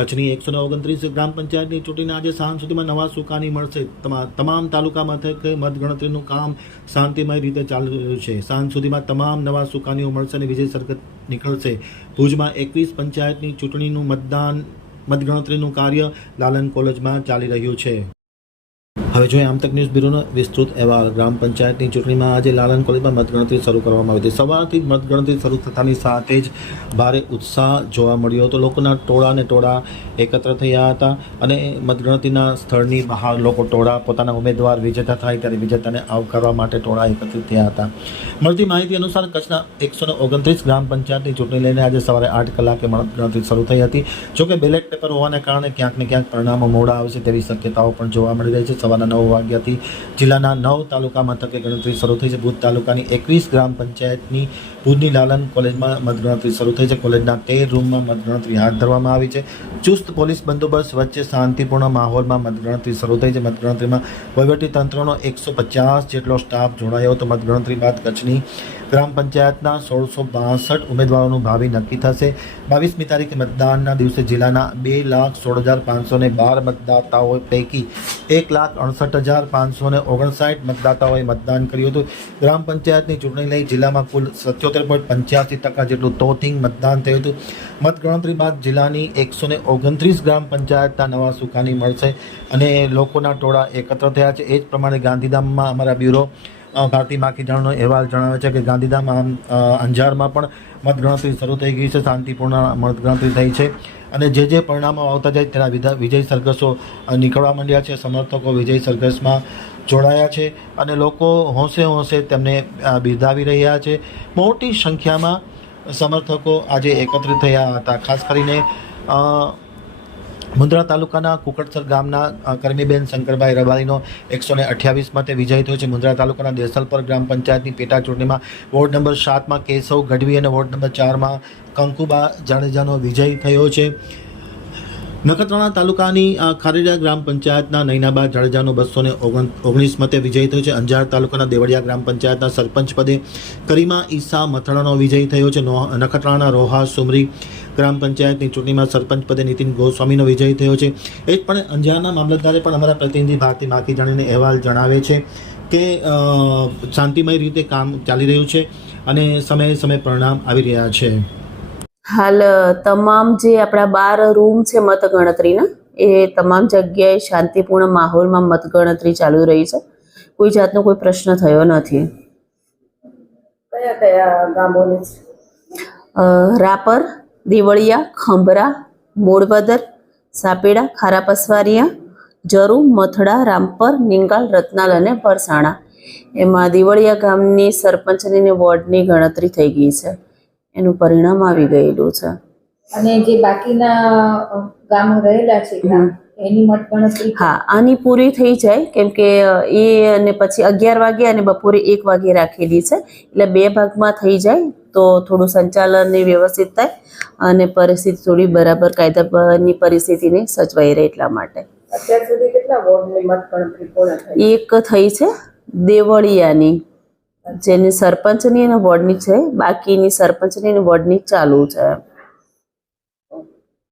કચ્છની એકસો ઓગણત્રીસ ગ્રામ પંચાયતની ચૂંટણીના આજે સાંજ સુધીમાં નવા સુકાની મળશે. તમા- તમામ તાલુકા મથકે મતગણતરીનું કામ શાંતિમય રીતે ચાલી રહ્યું છે. સાંજ સુધીમાં તમામ નવા સુકાનીઓ મળશે અને વિજય સરકત નીકળશે. ભુજમાં એકવીસ પંચાયતની ચૂંટણીનું મતદાન, મતગણતરીનું કાર્ય લાલન કોલેજમાં ચાલી રહ્યું છે. હવે જોઈએ આમતક ન્યૂઝ બ્યુરોનો વિસ્તૃત અહેવાલ. ગ્રામ પંચાયતની ચૂંટણીમાં આજે લાલન કોલેજમાં મતગણતરી શરૂ કરવામાં આવી હતી. સવારથી મતગણતરી શરૂ થતાની સાથે જ ભારે ઉત્સાહ જોવા મળ્યો હતો. લોકોના ટોળા ને ટોળા એકત્ર થયા હતા અને મતગણતરીના સ્થળની બહાર લોકો ટોળા, પોતાના ઉમેદવાર, વિજેતા થાય ત્યારે વિજેતાને આવકારવા માટે ટોળા એકત્રિત થયા હતા. મળતી માહિતી અનુસાર કચ્છના એકસો ઓગણત્રીસ ગ્રામ પંચાયતની ચૂંટણી લઈને આજે સવારે આઠ કલાકે મતગણતરી શરૂ થઈ હતી. જોકે બેલેટ પેપર હોવાને કારણે ક્યાંક ને ક્યાંક પરિણામો મોડા આવશે તેવી શક્યતાઓ પણ જોવા મળી રહી છે. સવારના નવ વાગ્યાથી જિલ્લાના નવ તાલુકા મથકે ગણતરી શરૂ થઈ છે. ભુજ તાલુકાની એકવીસ ગ્રામ પંચાયતની ભુજની લાલન કોલેજમાં મતગણતરી શરૂ થઈ છે. કોલેજના તેર રૂમમાં મતગણતરી હાથ ધરવામાં આવી છે. ચુસ્ત પોલીસ બંદોબસ્ત વચ્ચે શાંતિપૂર્ણ માહોલમાં મતગણતરી શરૂ થઈ છે. મતગણતરીમાં વહીવટી તંત્રનો એકસો પચાસ જેટલો સ્ટાફ જોડાયો હતો. મતગણતરી બાદ કચ્છની ગ્રામ પંચાયતના સોળસો બાસઠ ઉમેદવારોનું ભાવિ નક્કી થશે. બાવીસમી તારીખે મતદાનના દિવસે જિલ્લાના બે લાખ સોળ હજાર પાંચસો ને બાર મતદાતાઓ પૈકી એક લાખ અડસઠ હજાર પાંચસો ને ઓગણસાઠ મતદાતાઓએ મતદાન કર્યું હતું. ગ્રામ પંચાયતની ચૂંટણી લઈ જિલ્લામાં કુલ સત્યોતેર પોઈન્ટ પંચ્યાસી ટકા જેટલું તોથિંગ મતદાન થયું હતું. મતગણતરી બાદ જિલ્લાની એકસો ને ઓગણત્રીસ ગ્રામ પંચાયતના નવા સુકાની મળશે અને લોકોના ટોળા એકત્ર થયા છે. એ જ પ્રમાણે ગાંધીધામમાં અમારા બ્યુરો ભારતી માખીજાણનો અહેવાલ જણાવે છે કે ગાંધીધામ અંજારમાં પણ મતગણતરી શરૂ થઈ ગઈ છે, શાંતિપૂર્ણ મતગણતરી થઈ છે. અને જે જે પરિણામો આવતા જાય તેના વિજય સરઘસો નીકળવા માંડ્યા છે, સમર્થકો વિજય સરઘસમાં જોડાયા છે અને લોકો હોંશે હોંશે તેમને બિરદાવી રહ્યા છે. મોટી સંખ્યામાં સમર્થકો આજે એકત્રિત થયા હતા, ખાસ કરીને અ, મુન્દ્રા તાલુકાના કુકડસર ગામના કરમીબેન શંકરભાઈ રબારીનો એકસો ને અઠ્યાવીસ મતે વિજય થયો છે. મુન્દ્રા તાલુકાના દેસલપર ગ્રામ પંચાયતની પેટા ચૂંટણીમાં વોર્ડ નંબર સાતમાં કેશવ ગઢવી અને વોર્ડ નંબર ચારમાં કંકુબા જાડેજાનો વિજય થયો છે. નખત્રાણા તાલુકાની ખારેડિયા ખારેડા ગ્રામ પંચાયતના નૈનાબા જાડેજાનો બસો ને ઓગણીસ મતે વિજય થયો છે. અંજાર તાલુકાના દેવળિયા ગ્રામ પંચાયતના સરપંચ પદે કરીમા ઈસા મથડાનો વિજય થયો છે. નખત્રાણાના રોહા સુમરી ગ્રામ પંચાયતની ચૂંટણીમાં સરપંચ પદે નીતિન ગોસ્વામીનો વિજય થયો છે. એ જ પણ અંજારના મામલતદારે પણ અમારા પ્રતિનિધિ ભારતી માખી જાણીને અહેવાલ જણાવે છે કે શાંતિમય રીતે કામ ચાલી રહ્યું છે અને સમયે સમયે પરિણામ આવી રહ્યા છે. હાલ તમામ જે આપણા બાર રૂમ છે મતગણતરીના એ તમામ જગ્યાએ શાંતિપૂર્ણ માહોલમાં મતગણતરી ચાલુ રહી છે. કોઈ જાતનો કોઈ પ્રશ્ન થયો નથી. કયા કયા ગામોની રાપર દેવળિયા ખંભરા મોડવદર સાપેડા ખારા પસવારિયા જરુ મથડા રામપર નિંગાલ રત્નાલ અને પરસાણા એમાં દેવળિયા ગામની સરપંચની ને વોર્ડની ગણતરી થઈ ગઈ છે. એનું પરિણામ આવી ગયેલું છે. અને જે બાકીના ગામો રહેલા છે એની મતગણતરી હા આની પૂરી થઈ જાય કેમ કે એ અને પછી અગિયાર વાગે અને બપોરે એક વાગે રાખેલી છે એટલે બે ભાગમાં થઈ જાય તો થોડું સંચાલન વ્યવસ્થિત થાય અને પરિસ્થિતિ થોડી બરાબર કાયદાની પરિસ્થિતિને સચવાઈ રહે એટલા માટે. અત્યાર સુધી કેટલા વોર્ડની મતગણતરી એક થઈ છે દેવળિયાની. જેની સરપંચની અને વોર્ડની છે બાકીની સરપંચની અને વોર્ડની ચાલુ છે.